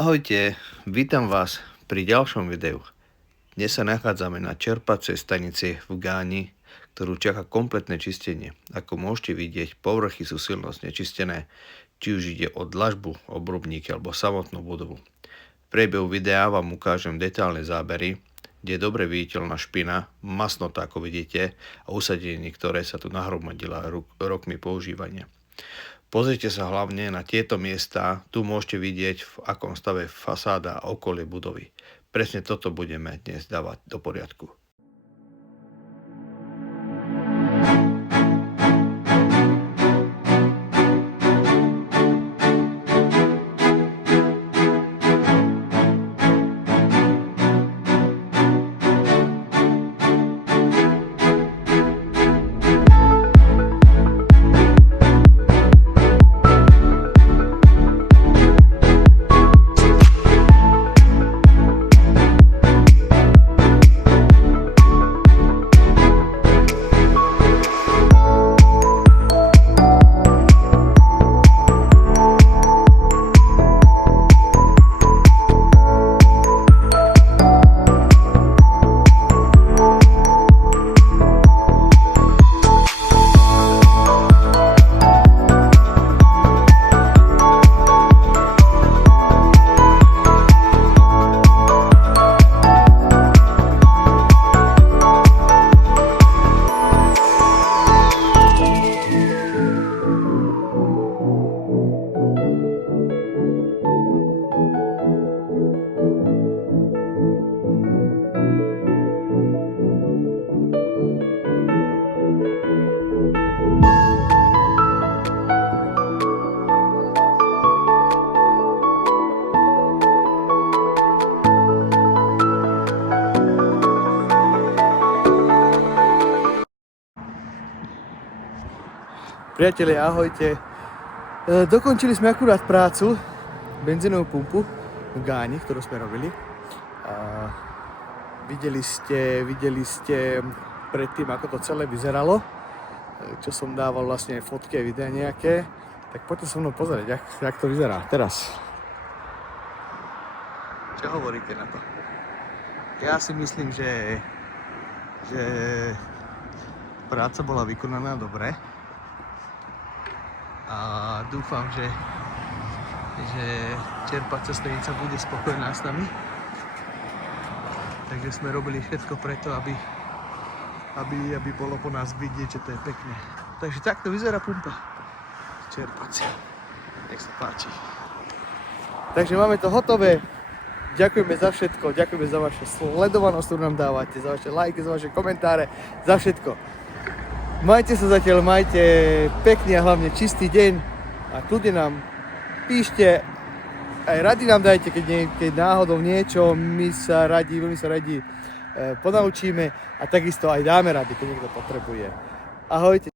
Ahojte, vítam vás pri ďalšom videu. Dnes sa nachádzame na čerpacej stanici v Gáni, ktorú čaká kompletné čistenie. Ako môžete vidieť, povrchy sú silno znečistené, či už ide o dlažbu, obrubníky alebo samotnú budovu. V priebehu videa vám ukážem detailné zábery, kde je dobre viditeľná špina, masnota ako vidíte a usadenie, ktoré sa tu nahromadila rokmi používania. Pozrite sa hlavne na tieto miesta, tu môžete vidieť, v akom stave fasáda a okolie budovy. Presne toto budeme dnes dávať do poriadku. Priatelia, ahojte. Dokončili sme akurát prácu, benzínovú pumpu v Gáni, ktorú sme robili. Videli ste predtým, ako to celé vyzeralo, čo som dával vlastne fotky a videa nejaké. Tak poďte so mnou pozrieť, jak to vyzerá teraz. Čo hovoríte na to? Ja si myslím, že práca bola vykonaná dobre. A dúfam, že čerpacia stanica bude spokojná s nami. Takže sme robili všetko preto, aby bolo po nás vidieť, že to je pekné. Takže takto vyzerá pumpa čerpacia. Nech sa páči. Takže máme to hotové. Ďakujeme za všetko, ďakujeme za vašu sledovanosť, ktorú nám dávate, za vaše lajky, za vaše komentáre, za všetko. Majte sa zatiaľ, majte pekný a hlavne čistý deň a kľudne nám píšte, aj rady nám dajte, keď náhodou niečo, veľmi sa radi ponaučíme a takisto aj dáme rady, keď niekto potrebuje. Ahojte.